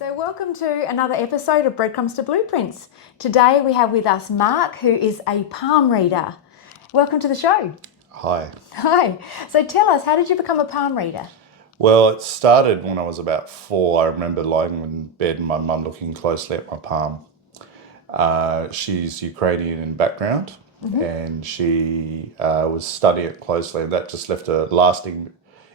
So welcome to another episode of Breadcrumbs to Blueprints. Today we have with us Mark, who is a palm reader. Welcome to the show. Hi. Hi. So tell us, how did you become a palm reader? Well, it started when I was about 4. I remember lying in bed and my mum looking closely at my palm. She's Ukrainian in background, and she was studying it closely, and that just left a lasting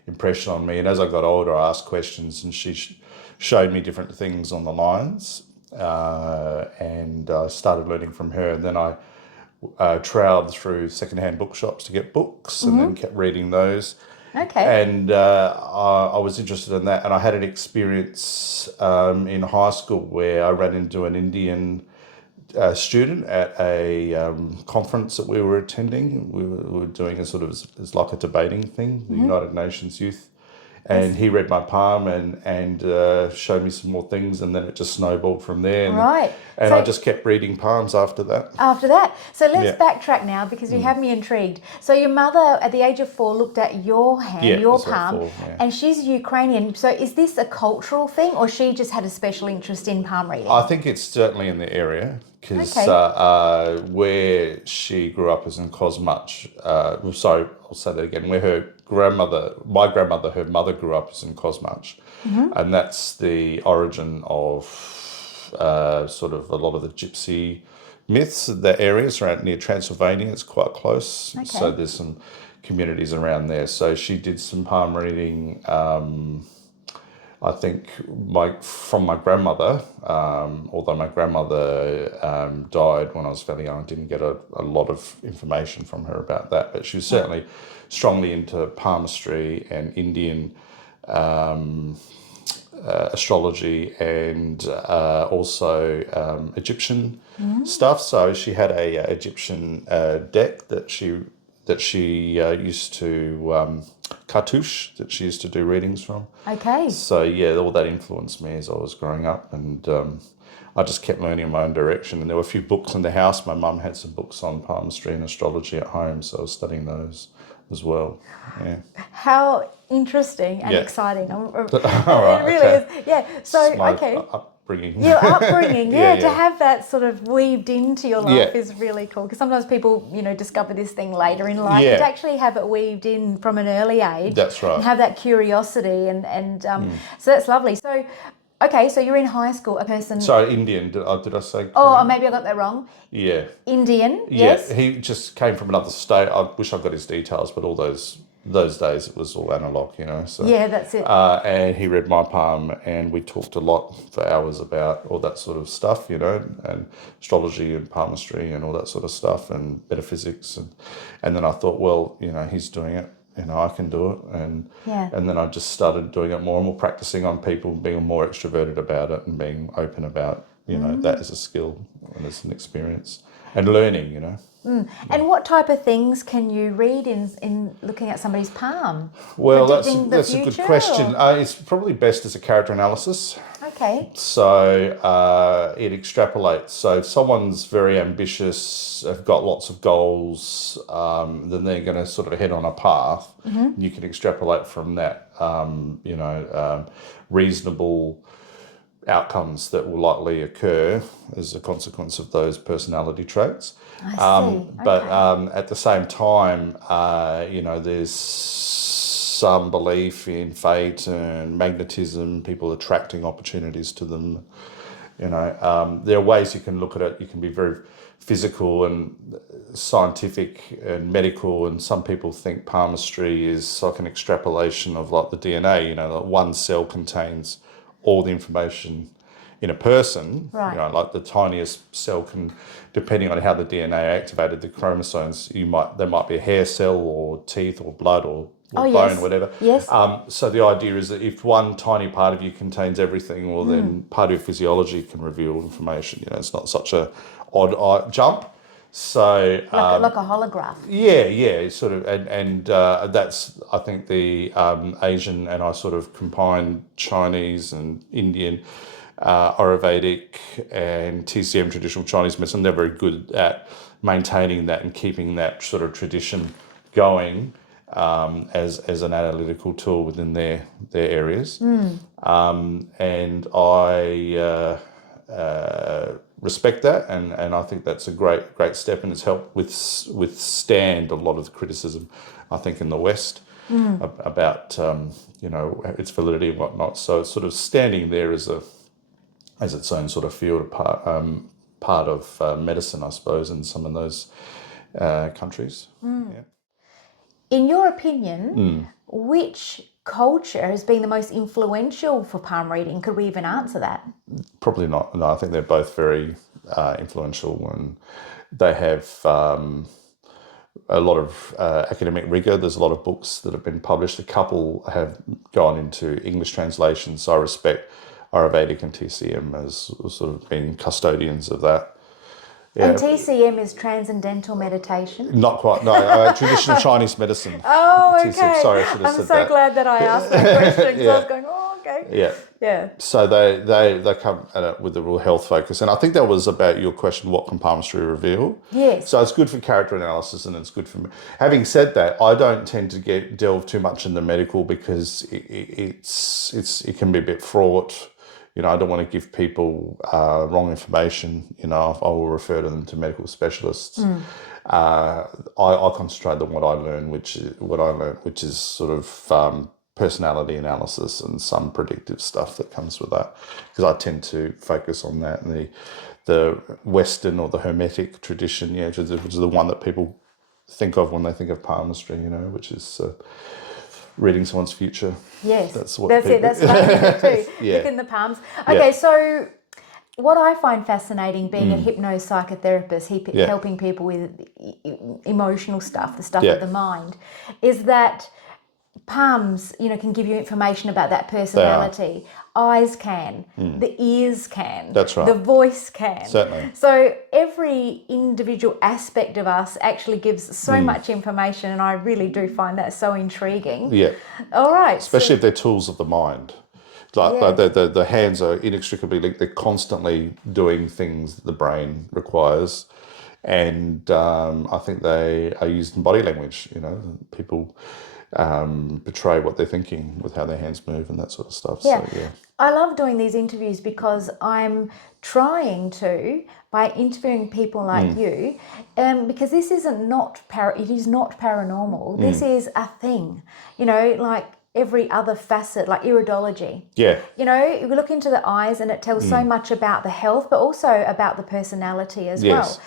impression on me. And as I got older, I asked questions, and she showed me different things on the lines, and I started learning from her. And then I trowed through secondhand bookshops to get books, and then kept reading those. Okay. And I was interested in that, and I had an experience in high school where I ran into an Indian student at a conference that we were attending. We were doing a sort of, it's like a debating thing, the United Nations Youth. And he read my palm and showed me some more things, and then it just snowballed from there. And, Right. And So- I just kept reading palms after that. After that. So let's Yeah. backtrack now because you have me intrigued. So your mother at the age of 4 looked at your hand, Yeah, your that's at palm, 4, yeah. and she's Ukrainian. So is this a cultural thing or she just had a special interest in palm reading? I think it's certainly in the area because Okay. where she grew up is in Cosmuch. Sorry, I'll say that again. Where my grandmother, her mother grew up is in Cosmuch, and that's the origin of sort of a lot of the gypsy myths. The areas around near Transylvania, it's quite close. Okay. So there's some communities around there. So she did some palm reading. I think from my grandmother, although my grandmother died when I was fairly young, I didn't get a lot of information from her about that. But she was certainly strongly into palmistry and Indian astrology and also Egyptian stuff. So she had a Egyptian deck that she used to cartouche that she used to do readings from. Okay. So yeah, all that influenced me as I was growing up, and I just kept learning in my own direction. And there were a few books in the house. My mum had some books on palmistry and astrology at home, so I was studying those as well. Yeah. How interesting and Yeah. exciting. Right, It really okay. is. Yeah. So, It's my okay. upbringing. Your upbringing, yeah, Yeah, to yeah. have that sort of weaved into your life Yeah. is really cool. Because sometimes people, discover this thing later in life. Yeah. And to actually have it weaved in from an early age, That's right. and have that curiosity, and so that's lovely. So, okay, so you're in high school, a person. Sorry, Indian. Did I say? Oh, Korean? maybe I got that wrong. Yeah. Indian, Yeah, yes. he just came from another state. I wish I got his details, but all those days it was all analog, So Yeah, that's it. and he read my palm, and we talked a lot for hours about all that sort of stuff, and astrology and palmistry and all that sort of stuff and metaphysics, and then I thought, well, he's doing it, I can do it, and Yeah. and then I just started doing it more and more, practicing on people, being more extroverted about it, and being open about that as a skill and as an experience and learning, And what type of things can you read in looking at somebody's palm? Well, Predicting the that's a good future, question. or- It's probably best as a character analysis. Okay. So it extrapolates. So if someone's very ambitious, have got lots of goals, then they're going to sort of head on a path. You can extrapolate from that, reasonable outcomes that will likely occur as a consequence of those personality traits. I see. But Okay. at the same time, there's some belief in fate and magnetism, people attracting opportunities to them. There are ways you can look at it. You can be very physical and scientific and medical, and some people think palmistry is like an extrapolation of like the DNA. That one cell contains all the information in a person. Right. Like the tiniest cell can, depending on how the DNA activated the chromosomes, there might be a hair cell or teeth or blood or bone, yes. whatever. Yes. So the idea is that if one tiny part of you contains everything, well, then part of your physiology can reveal information. It's not such a odd jump. So Like a holograph. yeah, sort of, and that's, I think, the Asian, and I sort of combine Chinese and Indian, Ayurvedic and TCM, traditional Chinese medicine. They're very good at maintaining that and keeping that sort of tradition going. as an analytical tool within their areas. And I respect that, and I think that's a great step, and it's helped withstand a lot of the criticism, I think, in the West about its validity and whatnot. So it's sort of standing there as its own sort of field part of medicine, I suppose, in some of those countries. Yeah. In your opinion, which culture has been the most influential for palm reading? Could we even answer that? Probably not. No, I think they're both very influential, and they have a lot of academic rigour. There's a lot of books that have been published. A couple have gone into English translations. So I respect Ayurvedic and TCM as sort of being custodians of that. Yeah. And TCM is Transcendental Meditation? Not quite, no. Traditional Chinese medicine. Oh, okay. TCM. Sorry, I should have said that. I'm so glad that I asked that question, because I was going, oh, okay. Yeah. Yeah. So they come at it with a real health focus. And I think that was about your question, what can palmistry reveal? Yes. So it's good for character analysis, and it's good for me. Having said that, I don't tend to delve too much into medical, because it can be a bit fraught. I don't want to give people wrong information. I will refer to them to medical specialists. I concentrate on what I learn, which is sort of personality analysis and some predictive stuff that comes with that, because I tend to focus on that. And the Western or the Hermetic tradition, which is the one that people think of when they think of palmistry, which is reading someone's future. Yes, that's it. That's what I think too. Yeah. Look in the palms. Okay, so what I find fascinating, being a hypno-psychotherapist, helping people with emotional stuff, the stuff of the mind, is that palms, can give you information about that personality. Eyes can, the ears can, that's right, the voice can. Certainly. So every individual aspect of us actually gives so much information, and I really do find that so intriguing. Yeah. All right. Especially if they're tools of the mind. Like the hands are inextricably linked. They're constantly doing things that the brain requires. And I think they are used in body language. People portray what they're thinking with how their hands move and that sort of stuff. Yeah. So, yeah. I love doing these interviews because I'm trying to, by interviewing people like you, because this it is not paranormal. This is a thing, like every other facet, like iridology. Yeah. You look into the eyes and it tells so much about the health, but also about the personality as well.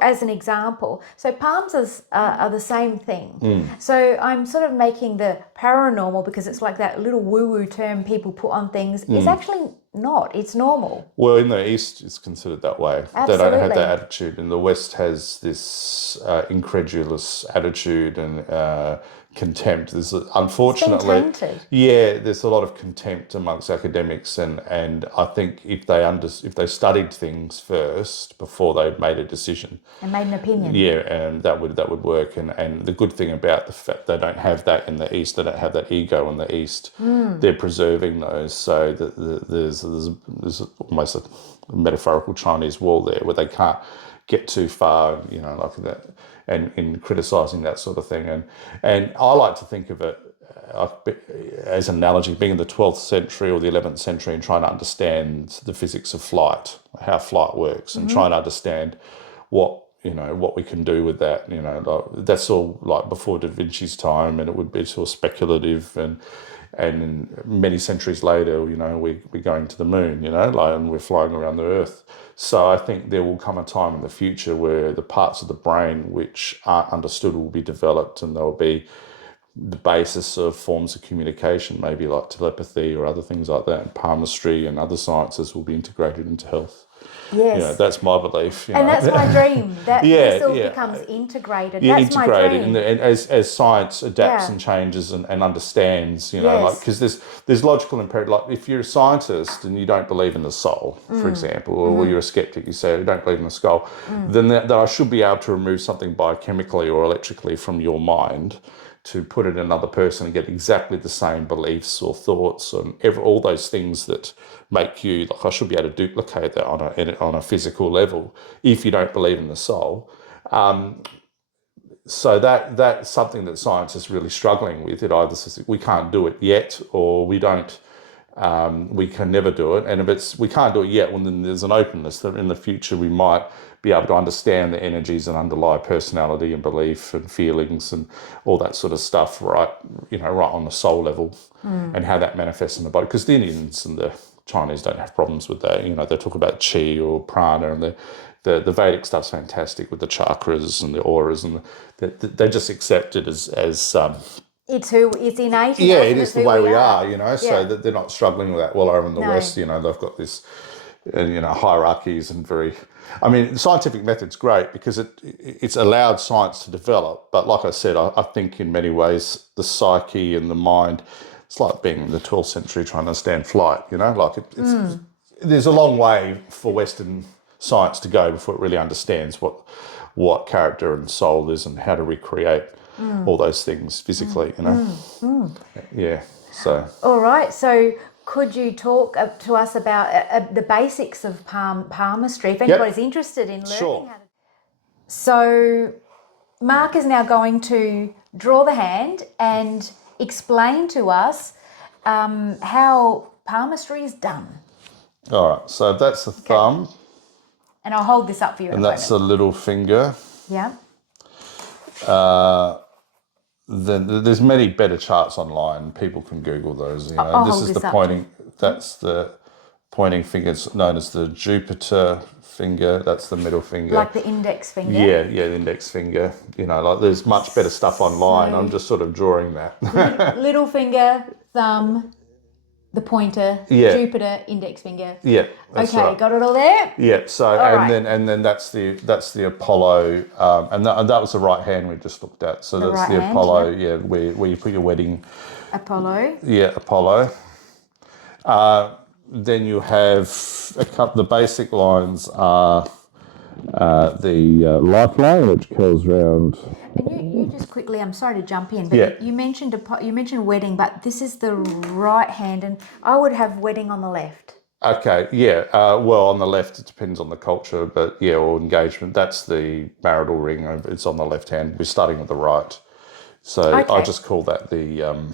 As an example, so palms are the same thing. So I'm sort of making the paranormal, because it's like that little woo-woo term people put on things. It's actually not. It's normal. Well, in the East, it's considered that way. Absolutely. They don't have that attitude. And the West has this incredulous attitude and contempt. There's unfortunately, it's been tainted. There's a lot of contempt amongst academics, and I think if they studied things first before they made a decision and made an opinion, and that would work. And the good thing about the fact they don't have that in the East, they don't have that ego in the East. They're preserving those, so that there's almost a metaphorical Chinese wall there where they can't get too far, like that. And in criticising that sort of thing. And I like to think of it as an analogy, being in the 12th century or the 11th century and trying to understand the physics of flight, how flight works, and trying to understand what we can do with that. That's all like before Da Vinci's time, and it would be sort of speculative. And many centuries later, we're going to the moon, and we're flying around the Earth. So I think there will come a time in the future where the parts of the brain which aren't understood will be developed, and they'll be the basis of forms of communication, maybe like telepathy or other things like that. And palmistry and other sciences will be integrated into health. Yes. That's my belief. And that's my dream, that this all becomes integrated. That's my dream. And as science adapts and changes and understands, because there's logical imperative. Like if you're a scientist and you don't believe in the soul, for example, or you're a skeptic, you say you don't believe in the skull, then that I should be able to remove something biochemically or electrically from your mind to put it in another person and get exactly the same beliefs or thoughts and all those things that make you, like I should be able to duplicate that on a physical level if you don't believe in the soul. So that's something that science is really struggling with. It either says we can't do it yet, or we don't. We can never do it, and if we can't do it yet, well, then there's an openness that in the future we might be able to understand the energies and underlie personality and belief and feelings and all that sort of stuff, right? Right on the soul level, and how that manifests in the body. Because the Indians and the Chinese don't have problems with that. They talk about chi or prana, and the Vedic stuff's fantastic with the chakras and the auras, and they just accept it as it's innate. Yeah, it is the way we are, so Yeah. that they're not struggling with that. Well, over in the West, they've got this, hierarchies and the scientific method's great because it's allowed science to develop. But like I said, I think in many ways the psyche and the mind, it's like being in the 12th century trying to understand flight, there's a long way for Western science to go before it really understands what character and soul is and how to recreate all those things physically, Yeah, so. All right, so could you talk to us about the basics of palmistry, if anybody's interested in learning Sure. how to... So Mark is now going to draw the hand and explain to us how palmistry is done. All right, so that's the thumb. And I'll hold this up for you in a moment. And that's the little finger. Yeah. Then there's many better charts online. People can Google those. I'll this hold is this the up. pointing. That's the pointing finger. It's known as the Jupiter finger. That's the middle finger. Like the index finger. Yeah, the index finger. There's much better stuff online. I'm just sort of drawing that. Little finger, thumb, the pointer, Jupiter, index finger. Yeah. That's okay, right. Got it all there? Yeah. So then that's the Apollo, and that was the right hand we just looked at. So that's the Apollo. Yeah, where you put your wedding. Apollo. Yeah, Apollo. Then you have the basic lines are the lifeline, which curls round. And you just quickly, I'm sorry to jump in, but you mentioned wedding, but this is the right hand, and I would have wedding on the left. Okay, yeah. Well, on the left, it depends on the culture, but or engagement. That's the marital ring. It's on the left hand. We're starting with the right. So I just call that the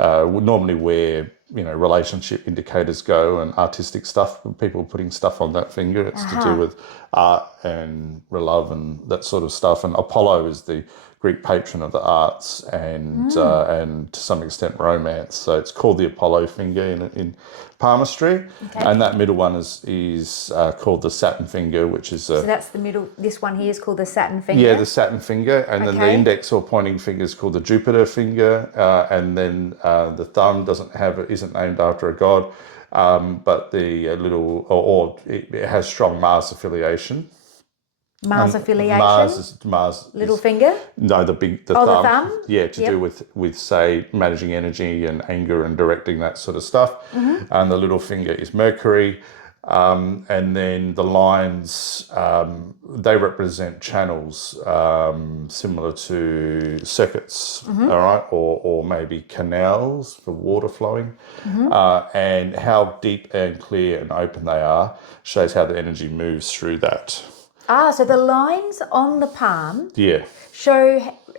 normally where relationship indicators go and artistic stuff. People putting stuff on that finger. It's to do with art and love and that sort of stuff. And Apollo is the Greek patron of the arts and to some extent romance. So it's called the Apollo finger in palmistry. Okay. And that middle one is called the Saturn finger, which is so that's the middle. This one here is called the Saturn finger. Yeah, the Saturn finger, and then the index or pointing finger is called the Jupiter finger, and then the thumb isn't named after a god, but the little or it has strong Mars affiliation. Mars affiliation. Mars. Little finger. No, the thumb. The thumb. Yeah, to do with say managing energy and anger and directing that sort of stuff. Mm-hmm. And the little finger is Mercury, and then the lines they represent channels similar to circuits. Mm-hmm. All right, or maybe canals for water flowing, and how deep and clear and open they are shows how the energy moves through that. So the lines on the palm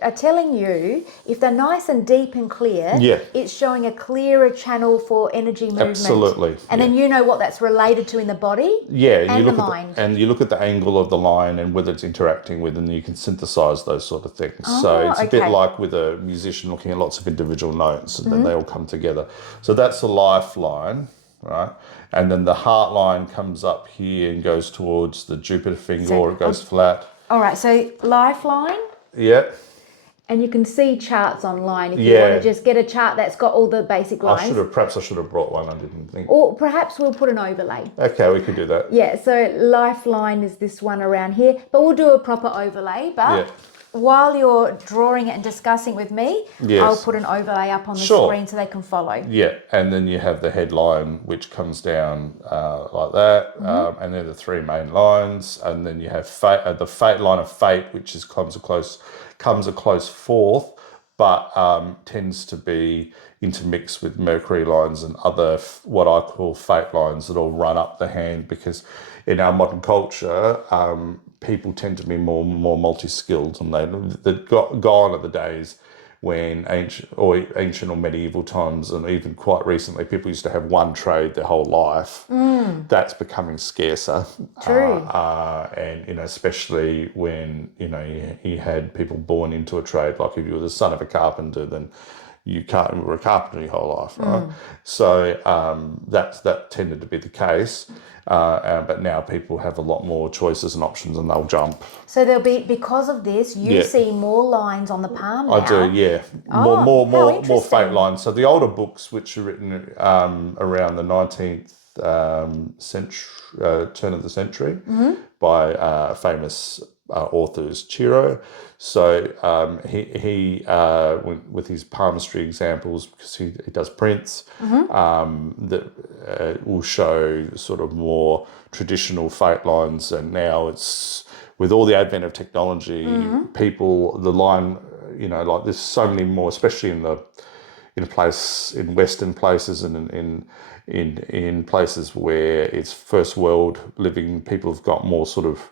are telling you if they're nice and deep and clear, it's showing a clearer channel for energy movement. Absolutely. And then you know what that's related to in the body and the mind. And you look at the angle of the line and whether it's interacting with, and you can synthesize those sort of things. So it's a bit like with a musician looking at lots of individual notes and then they all come together. So that's the lifeline. Right, and then the heart line comes up here and goes towards the Jupiter finger, or it goes flat. All right, so lifeline. Yeah. And you can see charts online if you want to just get a chart that's got all the basic lines. Perhaps I should have brought one. I didn't think. Or perhaps we'll put an overlay. Okay, we could do that. Yeah, so lifeline is this one around here, but we'll do a proper overlay. But while you're drawing it and discussing with me, I'll put an overlay up on the screen so they can follow. Yeah, and then you have the headline, which comes down like that, and then the three main lines, and then you have the fate line of fate, which comes a close fourth, but tends to be intermixed with Mercury lines and other what I call fate lines that all run up the hand, because in our modern culture, people tend to be more multi-skilled, and they've gone are the days when ancient or medieval times, and even quite recently, people used to have one trade their whole life. That's becoming scarcer. True. And especially when you had people born into a trade, like if you were the son of a carpenter, then you were a carpenter your whole life, right? So that tended to be the case. But now people have a lot more choices and options, and they'll jump. So there'll be, because of this, you see more lines on the palm now. I do, yeah. More fate lines. So the older books, which are written around the 19th century, turn of the century, by famous authors, Chiro. So he with his palmistry examples, because he does prints, that will show sort of more traditional fate lines. And now it's, with all the advent of technology, people, the line, like there's so many more, especially in Western places and in places where it's first world living, people have got more sort of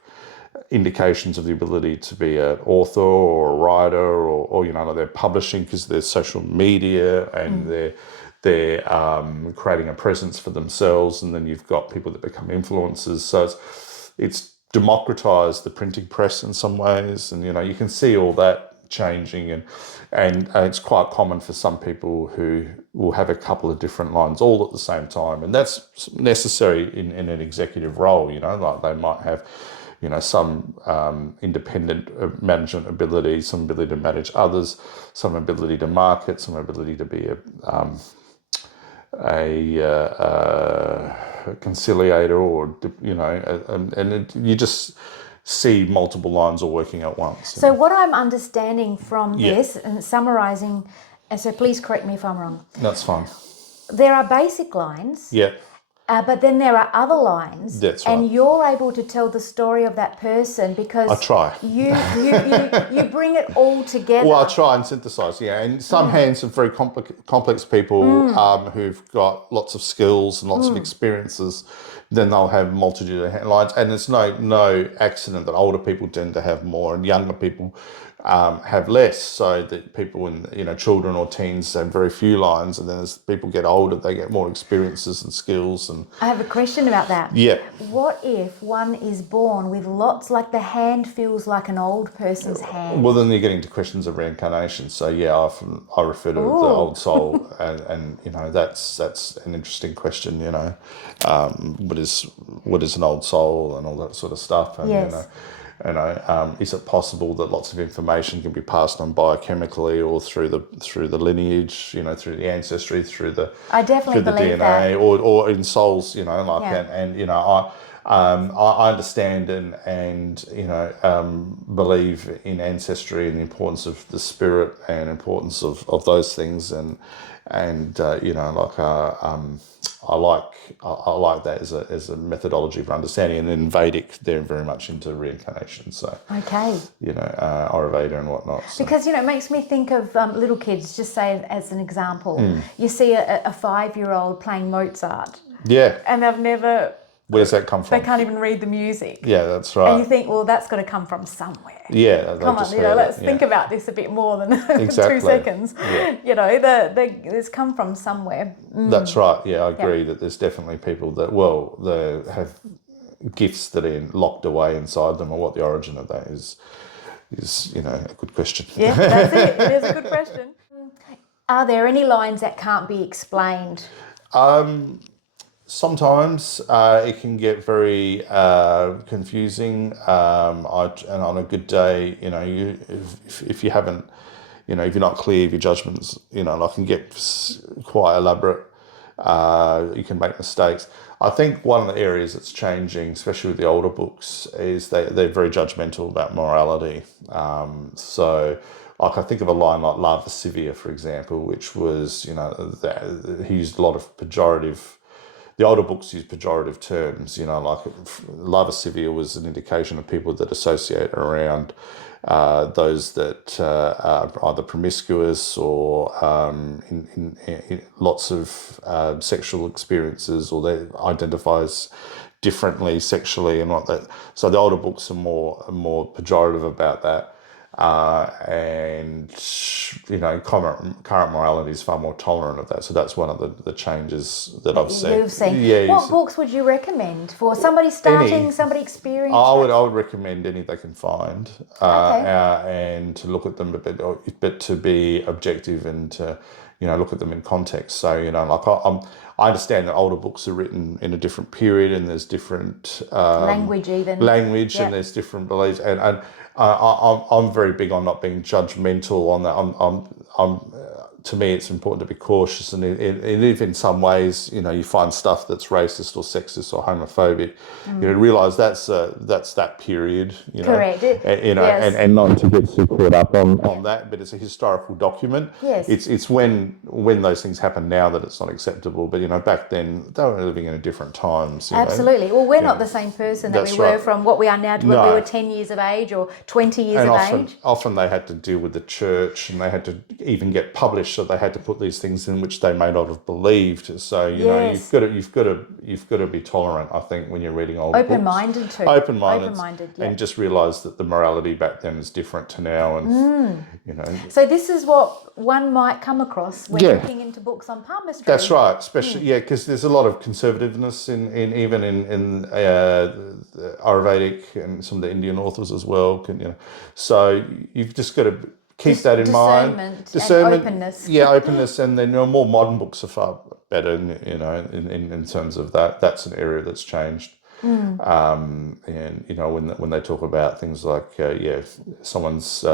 indications of the ability to be an author or a writer, or they're publishing because there's social media, and they're creating a presence for themselves, and then you've got people that become influencers. So it's democratized the printing press in some ways, and you can see all that changing, and it's quite common for some people who will have a couple of different lines all at the same time, and that's necessary in an executive role. Like they might have some independent management ability, some ability to manage others, some ability to market, some ability to be a conciliator, or you just see multiple lines all working at once. So what I'm understanding from this, and summarising, and so please correct me if I'm wrong. That's fine. There are basic lines. Yeah. But then there are other lines. That's right. And you're able to tell the story of that person because I try. You bring it all together. Well, I try and synthesise, and some hands of very complex people who've got lots of skills and lots of experiences, then they'll have multitude of hand lines. And it's no accident that older people tend to have more and younger people have less, so that people in children or teens have very few lines, and then as people get older they get more experiences and skills. And I have a question about that. Yeah. What if one is born with lots, like the hand feels like an old person's hand? Well, then you're getting to questions of reincarnation. So I refer to the old soul, and that's an interesting question. What is an old soul and all that sort of stuff, and yes. Is it possible that lots of information can be passed on biochemically or through the lineage, through the ancestry, through the believe DNA, that. or in souls, I understand and believe in ancestry and the importance of the spirit and importance of those things, I like that as a methodology for understanding. And in Vedic, they're very much into reincarnation. So okay, Ayurveda and whatnot. So. Because it makes me think of little kids. Just say as an example, you see a 5-year-old playing Mozart. Yeah, and they've never. Where's that come from? They can't even read the music. Yeah, that's right. And you think, well, that's got to come from somewhere. Yeah, come on, let's think about this a bit more than 2 seconds. Yeah. It's come from somewhere. That's right. Yeah, I agree that there's definitely people that they have gifts that are locked away inside them, or what the origin of that is a good question. Yeah, that's it. It is a good question. Are there any lines that can't be explained? Sometimes it can get very confusing, and on a good day, if you haven't, if you're not clear of your judgments, it can get quite elaborate. You can make mistakes. I think one of the areas that's changing, especially with the older books, is they're very judgmental about morality. So, I think of a line like La Lascivia, for example, which was, he used a lot of pejorative the older books use pejorative terms, like lascivia was an indication of people that associate around those that are either promiscuous or in lots of sexual experiences, or they identifies differently sexually and what that. So the older books are more pejorative about that. And current morality is far more tolerant of that. So that's one of the changes that I've seen. You've seen. Yeah, what books would you recommend for somebody starting, somebody experienced? I would recommend any they can find, and to look at them a bit, but to be objective and to look at them in context. So I understand that older books are written in a different period, and there's different language, and there's different beliefs, and I'm very big on not being judgmental on that. To me, it's important to be cautious, and if in some ways, you find stuff that's racist or sexist or homophobic, realise that's that period, Correct. Yes. and not to get too caught up on that. But it's a historical document. Yes. It's when those things happen now that it's not acceptable. But back then they were living in a different times. Absolutely. Well, we're not the same person that we were from what we are now to when we were 10 years of age or 20 years of age. Often they had to deal with the church, and they had to even get published. So they had to put these things in which they may not have believed. So you've got to be tolerant. I think when you're reading old books, open-minded too. Open-minded, and just realise that the morality back then is different to now, and So this is what one might come across when looking into books on palmistry. That's right, especially because there's a lot of conservativeness in Ayurvedic and some of the Indian authors as well. So you've just got to keep that in mind. Discernment and openness. Yeah, openness, and then more modern books are far better. In terms of that, that's an area that's changed. And when they talk about things like someone's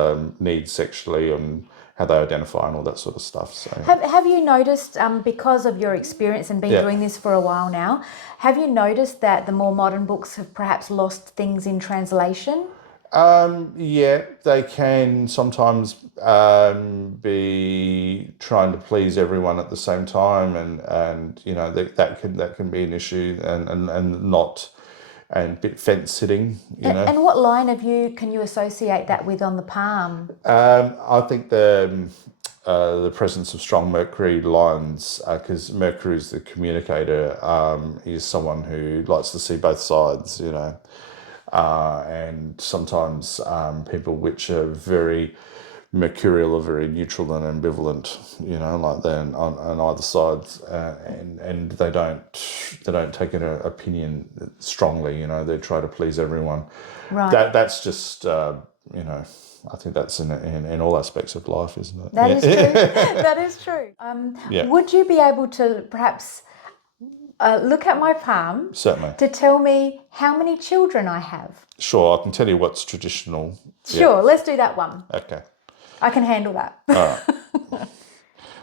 needs sexually and how they identify and all that sort of stuff. So have you noticed, because of your experience and been doing this for a while now, have you noticed that the more modern books have perhaps lost things in translation? They can sometimes be trying to please everyone at the same time, and that can be an issue, and not, and bit fence sitting. And what line of view can you associate that with on the palm? I think the presence of strong Mercury lines, because Mercury is the communicator, is someone who likes to see both sides, and sometimes people which are very mercurial are very neutral and ambivalent, like they're on either side, and they don't take an opinion strongly. They try to please everyone. Right. That's just I think that's in all aspects of life, isn't it? That is true. That is true. Would you be able to perhaps look at my palm? Certainly. To tell me how many children I have? Sure, I can tell you what's traditional. Sure, let's do that one. Okay. I can handle that. All right.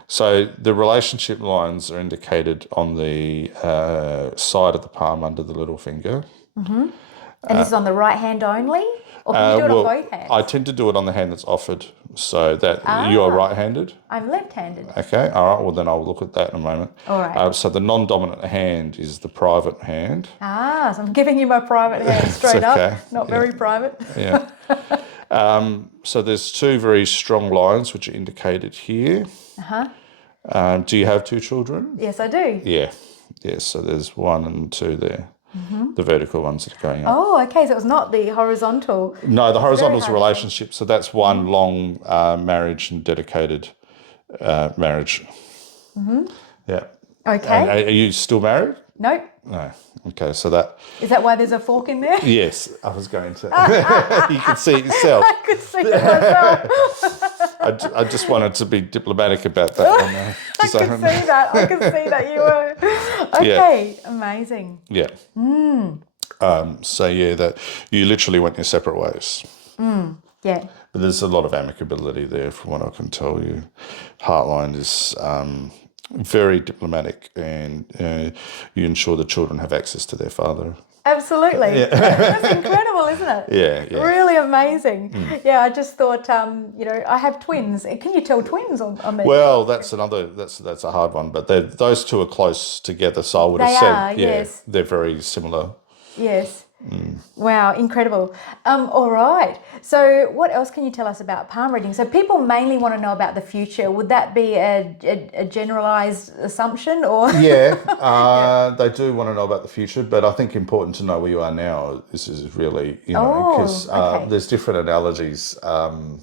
So the relationship lines are indicated on the side of the palm under the little finger. Mm-hmm. And this is on the right hand only? Or can you do it on both hands? I tend to do it on the hand that's offered, so that you are right-handed. I'm left-handed. Okay, all right, well then I'll look at that in a moment. All right. So the non-dominant hand is the private hand. So I'm giving you my private hand straight up, not very private. Yeah. So there's two very strong lines which are indicated here. Uh-huh. Do you have two children? Yes, I do. Yeah, so there's 1 and 2 there. Mm-hmm. The vertical ones that are going up. Oh, okay. So it's not the horizontal. No, the horizontal is a relationship. So that's one long marriage and dedicated marriage. Mm-hmm. Yeah. Okay. And are you still married? Nope. No. Okay, so that... Is that why there's a fork in there? Yes, I was going to. You could see it yourself. I could see it myself. I just wanted to be diplomatic about that one. I could see that you were. Okay, amazing. Yeah. That you literally went your separate ways. Yeah. But there's a lot of amicability there from what I can tell you. Heartline is very diplomatic, and you ensure the children have access to their father. Absolutely. That's incredible, isn't it? Yeah. Really amazing. Yeah, I just thought, I have twins. Can you tell twins on me? Well, that's a hard one, but those two are close together, so I would have They said, are, yes. they're very similar. Yes. Wow, incredible. All right. So what else can you tell us about palm reading? So people mainly want to know about the future. Would that be a generalized assumption or? Yeah, they do want to know about the future, but I think important to know where you are now. This is really, because okay. there's different analogies. Like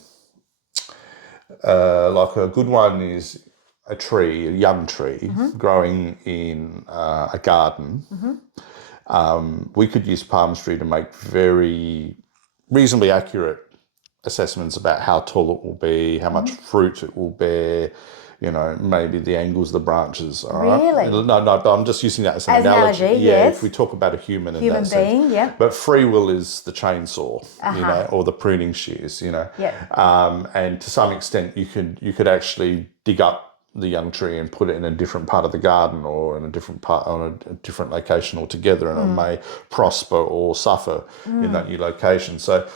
a good one is a young tree growing in a garden. We could use palmistry to make very reasonably accurate assessments about how tall it will be, how much fruit it will bear, maybe the angles of the branches. All right. Really? No, but I'm just using that as an analogy. Yes. If we talk about a human in Human that being, sense. yeah. But free will is the chainsaw, or the pruning shears, Yep. and to some extent you could actually dig up the young tree and put it in a different part of the garden or in a different part on a different location altogether, and it may prosper or suffer in that new location. So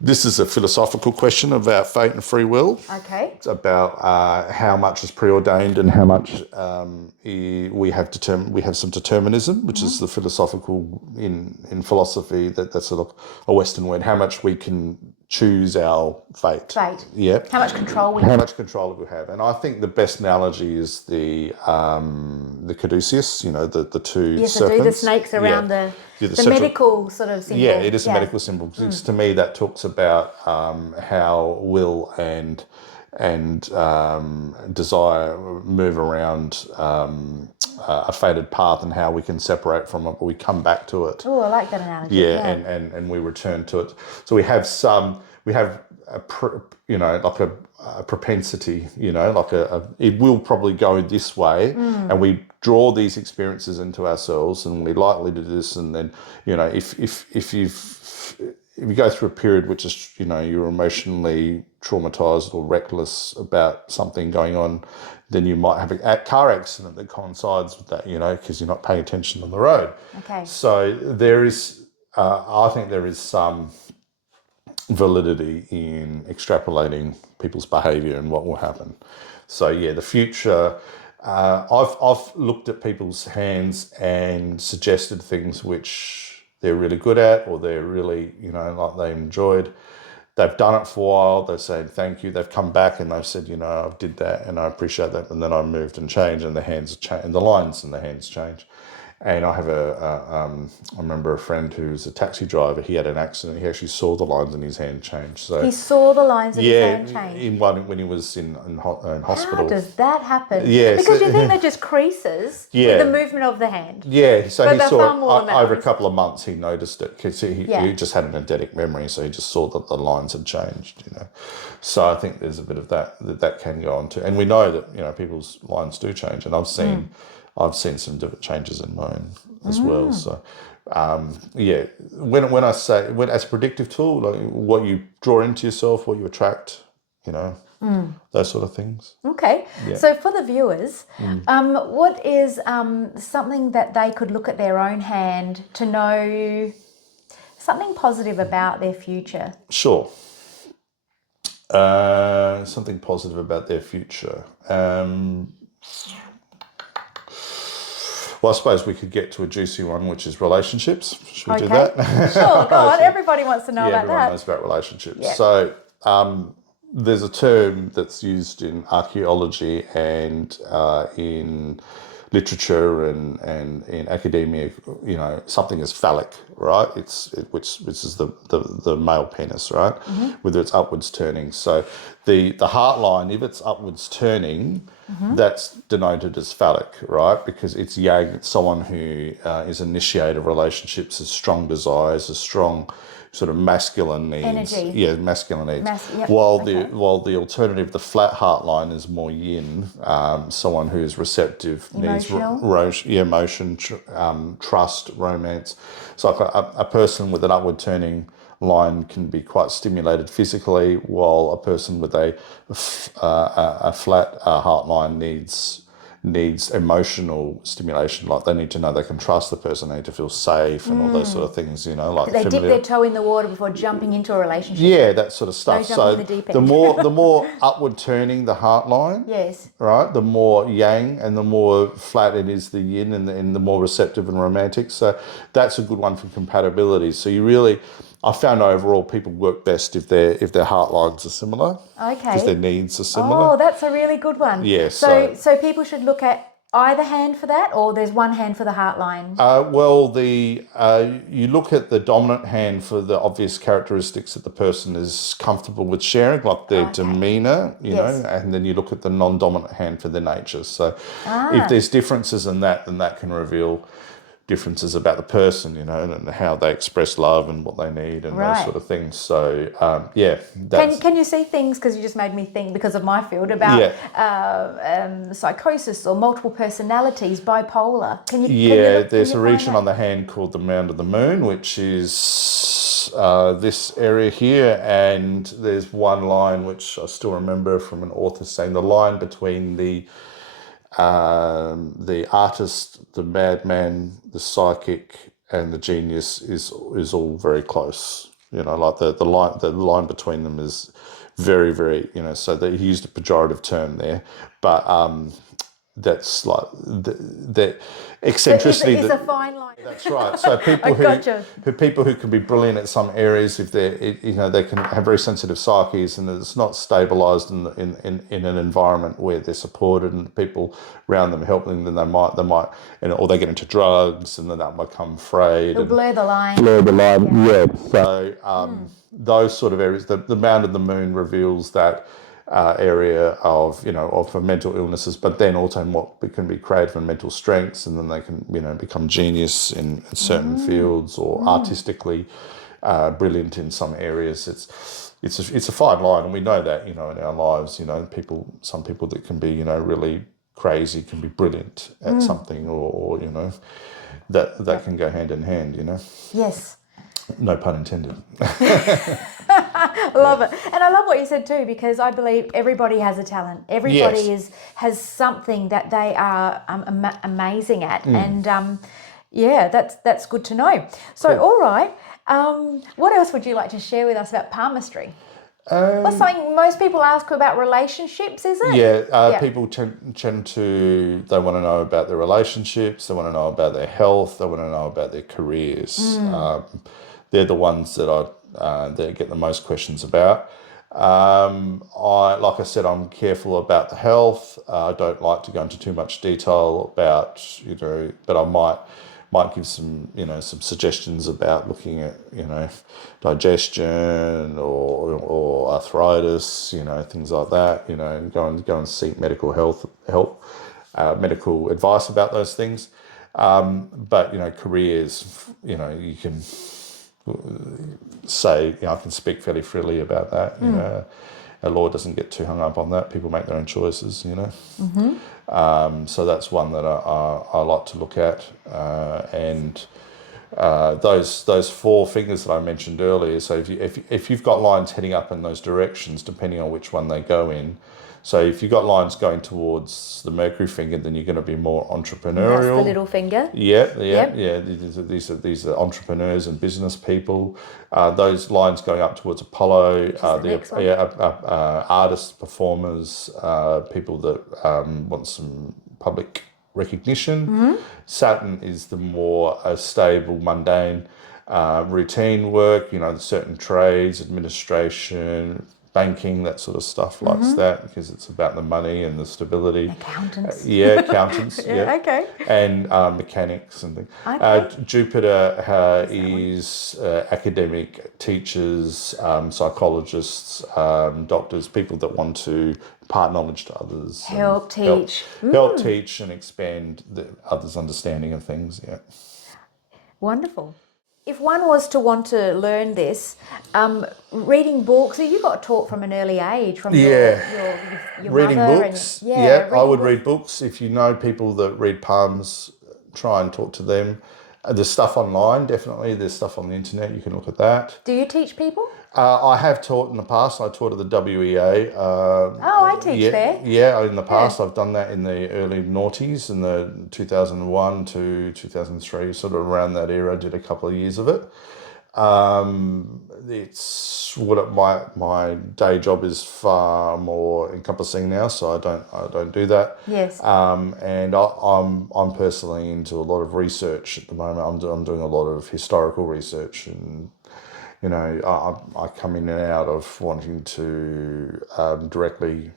this is a philosophical question about fate and free will. Okay. It's about how much is preordained and how much we have some determinism, which is the philosophical in philosophy. That's a Western word. How much we can choose our fate. Fate. Yeah. How much control we have. How much control we have, and I think the best analogy is the caduceus. The two Yes, serpents. I do. The snakes around the medical sort of symbol. Yeah, it is a medical symbol. Because to me, that talks about how will and desire move around a fated path, and how we can separate from it, but we come back to it. Oh, I like that analogy. Yeah, and we return to it. So we have a propensity, it will probably go this way, and we draw these experiences into ourselves, and we're likely to do this, and then if you go through a period which is you're emotionally traumatized or reckless about something going on, then you might have a car accident that coincides with that, because you're not paying attention on the road. Okay. So there is, I think there is some validity in extrapolating people's behaviour and what will happen. So yeah, the future. I've looked at people's hands and suggested things which they're really good at, or they're really like they enjoyed. They've done it for a while. They're saying thank you. They've come back and they've said, I did that and I appreciate that. And then I moved and changed, and the hands and the lines and the hands change. And I have I remember a friend who's a taxi driver. He had an accident. He actually saw the lines in his hand change. So he saw the lines in his hand change? When he was in hospital. How does that happen? Yeah, because you think they're just creases with the movement of the hand. Yeah, so but he saw it over a couple of months. He noticed it because he just had an eidetic memory, so he just saw that the lines had changed. So I think there's a bit of that can go on too, and we know that people's lines do change, and I've seen some different changes in mine as well. So, when I say as a predictive tool, like what you draw into yourself, what you attract, those sort of things. Okay. Yeah. So for the viewers, what is something that they could look at their own hand to know something positive about their future? Sure. Something positive about their future. Well, I suppose we could get to a juicy one, which is relationships. Should we do that? Sure, go on. Everybody wants to know about that. Everyone knows about relationships. Yeah. So there's a term that's used in archaeology and in literature and in academia, something is phallic, right? Which is the male penis, right? Mm-hmm. Whether it's upwards turning. So the heart line, if it's upwards turning, that's denoted as phallic, right? Because it's yang, it's someone who is initiator of relationships, has strong desires, has strong sort of masculine needs. Energy. Yeah, masculine needs. While the alternative, the flat heart line, is more yin, someone who is receptive, emotional. needs emotion, trust, romance. So like a person with an upward turning line can be quite stimulated physically, while a person with a flat heart line needs needs emotional stimulation, like they need to know they can trust the person, they need to feel safe and all those sort of things, you know, like They dip their toe in the water before jumping into a relationship. Yeah, that sort of stuff. jumping So in the deep the end. more upward turning the heart line, Yes. right, the more yang, and the more flat it is the yin, and the more receptive and romantic. So that's a good one for compatibility. So you really, I found overall people work best if their heart lines are similar. Okay. Because their needs are similar. Oh, that's a really good one. Yeah. So people should look at either hand for that, or there's one hand for the heart line? You look at the dominant hand for the obvious characteristics that the person is comfortable with sharing, like their demeanour, you know, and then you look at the non-dominant hand for their nature. So if there's differences in that, then that can reveal differences about the person, you know, and how they express love and what they need and those sort of things. So, Can you see things, because you just made me think, because of my field, about psychosis or multiple personalities, bipolar? There's a region on the hand called the Mound of the Moon, which is this area here, and there's one line which I still remember from an author saying the line between the artist, the madman, the psychic, and the genius is all very close. You know, like the line between them is very, very, you know. So he used a pejorative term there, but that's like the eccentricity. It's a fine line. That's right. So people who can be brilliant at some areas, if they can have very sensitive psyches, and it's not stabilised in an environment where they're supported and people around them helping them, they might, or they get into drugs and then that might become frayed. It'll blur the line. So those sort of areas, the Mound of the Moon reveals that area of mental illnesses, but then also what can be creative and mental strengths, and then they can become genius in certain fields, or artistically brilliant in some areas. It's a fine line, and we know that in our lives. Some people that can be really crazy can be brilliant at something, or that can go hand in hand. Yes. No pun intended. I love it. And I love what you said too, because I believe everybody has a talent. Everybody has something that they are amazing at. And that's good to know. So, cool. All right. What else would you like to share with us about palmistry? What's something most people ask about relationships, is it? People tend to, they want to know about their relationships, they want to know about their health, they want to know about their careers. They're the ones that that get the most questions about. Like I said, I'm careful about the health. I don't like to go into too much detail about, but I might give some suggestions about looking at, digestion or arthritis, things like that, and go and seek medical help, medical advice about those things. But, careers, you can say, I can speak fairly freely about that. A law doesn't get too hung up on that. People make their own choices, So that's one that I like to look at. And those four fingers that I mentioned earlier. So if you've got lines heading up in those directions, depending on which one they go in. So if you've got lines going towards the Mercury finger, then you're going to be more entrepreneurial. That's the little finger. Yeah. These are entrepreneurs and business people. Those lines going up towards Apollo, artists, performers, people that want some public recognition. Saturn is the more stable, mundane, routine work. Certain trades, administration, banking, that sort of stuff, likes that, because it's about the money and the stability. Accountants. Accountants. Okay. And mechanics and things. Okay. Jupiter is academic, teachers, psychologists, doctors, people that want to impart knowledge to others. Help teach. Help teach and expand the others' understanding of things. Yeah. Wonderful. If one was to want to learn this, reading books, you got taught from an early age from your reading mother. Books. I would read books. If you know people that read palms, try and talk to them. There's stuff online, definitely. There's stuff on the internet. You can look at that. Do you teach people? I have taught in the past. I taught at the WEA. I teach there. Yeah, in the past. I've done that in the early noughties, in the 2001 to 2003, sort of around that era. I did a couple of years of it. It's my day job is far more encompassing now, so I don't do that. Yes. And I'm personally into a lot of research at the moment. I'm doing a lot of historical research, and I come in and out of wanting to directly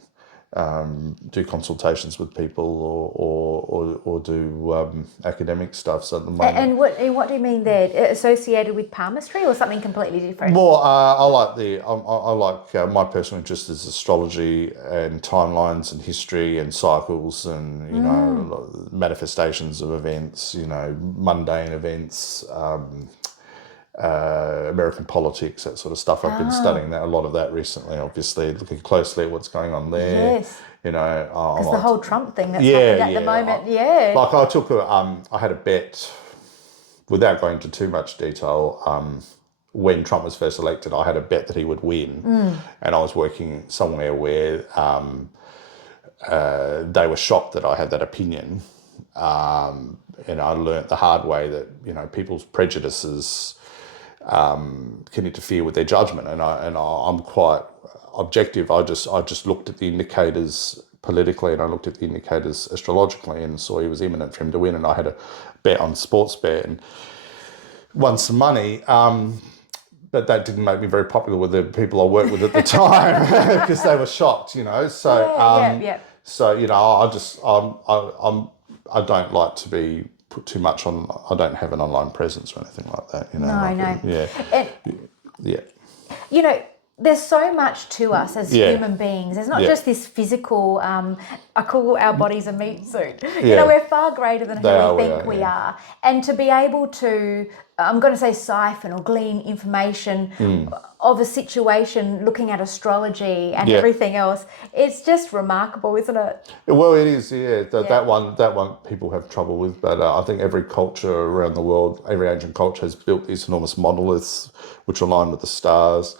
do consultations with people or do academic stuff. So at the moment, And what do you mean there? Associated with palmistry or something completely different? more, I like my personal interest is astrology and timelines and history and cycles and manifestations of events, mundane events. American politics, that sort of stuff. I've been studying a lot of that recently, obviously, looking closely at what's going on there. Yes. Because the whole Trump thing that's happening at the moment. I had a bet, without going into too much detail, when Trump was first elected, I had a bet that he would win. And I was working somewhere where they were shocked that I had that opinion. And I learnt the hard way that, people's prejudices can interfere with their judgment, and I'm quite objective. I just looked at the indicators politically, and I looked at the indicators astrologically, and saw he was imminent for him to win. And I had a bet on sports bet and won some money, but that didn't make me very popular with the people I worked with at the time because they were shocked, So I don't like to be put too much on. I don't have an online presence or anything like that. Yeah. There's so much to us as human beings. There's not just this physical, I call our bodies a meat suit. We're far greater than who we think we are. And to be able to, I'm going to say siphon or glean information of a situation, looking at astrology and everything else, it's just remarkable, isn't it? Well, it is, That one people have trouble with, but I think every culture around the world, every ancient culture has built these enormous monoliths which align with the stars.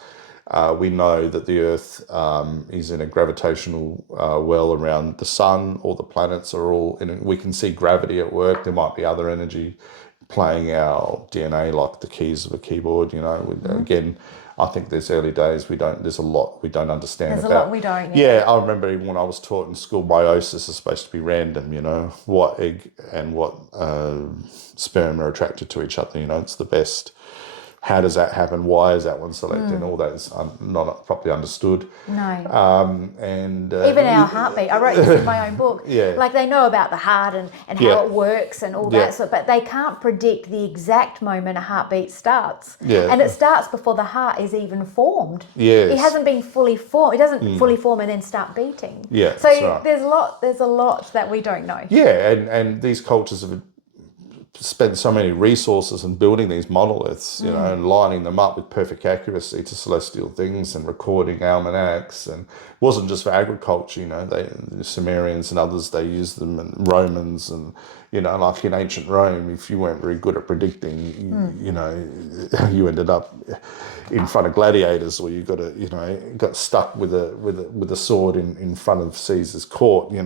We know that the Earth is in a gravitational well around the sun. All the planets are all in it. We can see gravity at work. There might be other energy playing our DNA like the keys of a keyboard. Again, I think there's early days. There's a lot we don't understand. There's a lot we don't. Yeah, I remember even when I was taught in school, meiosis is supposed to be random. What egg and what sperm are attracted to each other. It's the best. How does that happen? Why is that one selected? And all that is not properly understood. No. And even our heartbeat. I wrote this in my own book. Like they know about the heart and how it works and all that sort, but they can't predict the exact moment a heartbeat starts. And it starts before the heart is even formed. It hasn't been fully formed. It doesn't fully form and then start beating. So right. There's a lot that we don't know. And these cultures have spent so many resources in building these monoliths, and lining them up with perfect accuracy to celestial things and recording almanacs. And it wasn't just for agriculture, the Sumerians and others, they used them, and Romans, and like in ancient Rome, if you weren't very good at predicting, you ended up in front of gladiators, or you got stuck with a sword in front of Caesar's court. You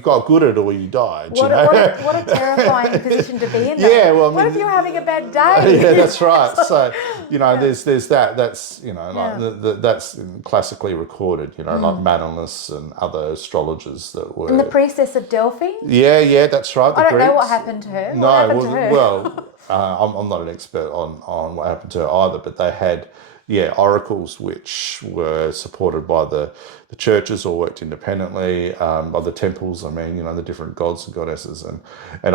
got good at it or you died. What a terrifying position to be in. Though. What if you're having a bad day? Yeah, that's right. So there's that. That's that's classically recorded. Like Manlius and other astrologers that were. And the priestess of Delphi. Yeah, that's right. I don't know what happened to her. I'm not an expert on what happened to her either, but they had oracles which were supported by the churches or worked independently, by the temples. I mean, the different gods and goddesses, and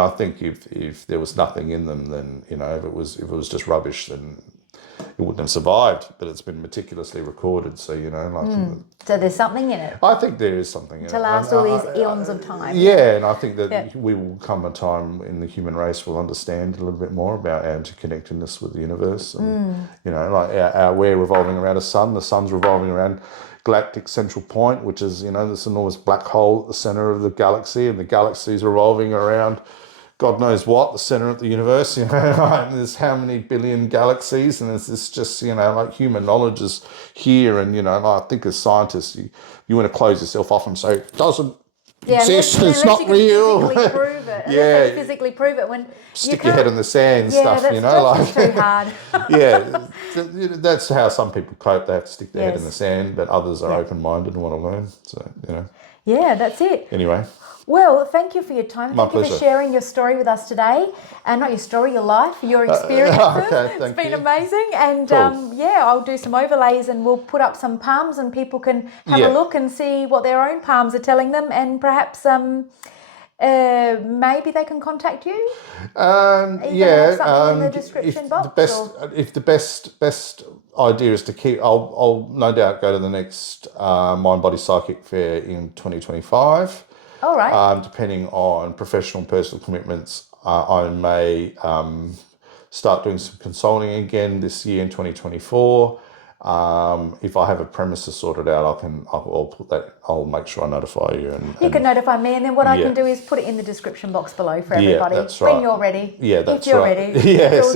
I think if there was nothing in them, then if it was just rubbish, then it wouldn't have survived. But it's been meticulously recorded, so So there's something in it. I think there is something in it. To last all these eons of time. Yeah, and I think that we will come a time in the human race we'll understand a little bit more about our interconnectedness with the universe. And, we're revolving around a sun, the sun's revolving around galactic central point, which is, this enormous black hole at the center of the galaxy, and the galaxy is revolving around God knows what, the center of the universe, you know, and there's how many billion galaxies, and there's this just, you know, like human knowledge is here, and, you know, and I think as scientists, you want to close yourself off and say, it doesn't exist, it's not real. Physically prove it. Yeah. Unless they physically prove it. When Stick your head in the sand stuff, you know, that's like. just too hard. Yeah, that's how some people cope. They have to stick their head in the sand, but others are open-minded and want to learn. So, you know. Yeah, that's it. Anyway. Well, thank you for your time. My Thank you pleasure. for sharing your story with us today. And not your story, your life, your experiences. Okay, it's been amazing. And cool. I'll do some overlays and we'll put up some palms and people can have a look and see what their own palms are telling them, and perhaps maybe they can contact you. Yeah. Something in the description box. If the best idea is to keep, I'll no doubt go to the next Mind Body Psychic Fair in 2025. All right. Depending on professional and personal commitments, I may start doing some consulting again this year in 2024. If I have a premises sorted out, I'll put that. I'll make sure I notify you. You can notify me, and then what I can do is put it in the description box below for everybody. Yeah, that's right. When you're ready. Yeah, that's if you're right. ready. Yes.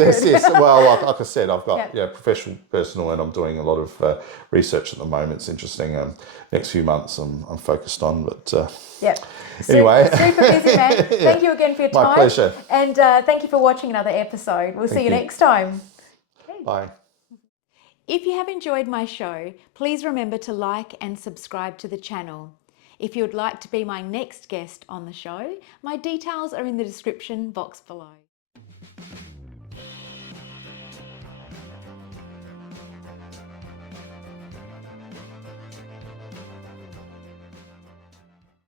Well, like I said, I've got professional, personal, and I'm doing a lot of research at the moment. It's interesting. Next few months, I'm focused on, but anyway, super busy, man. Thank you again for your time. My pleasure. And thank you for watching another episode. We'll see you next time. Bye. If you have enjoyed my show, please remember to like and subscribe to the channel. If you would like to be my next guest on the show, my details are in the description box below.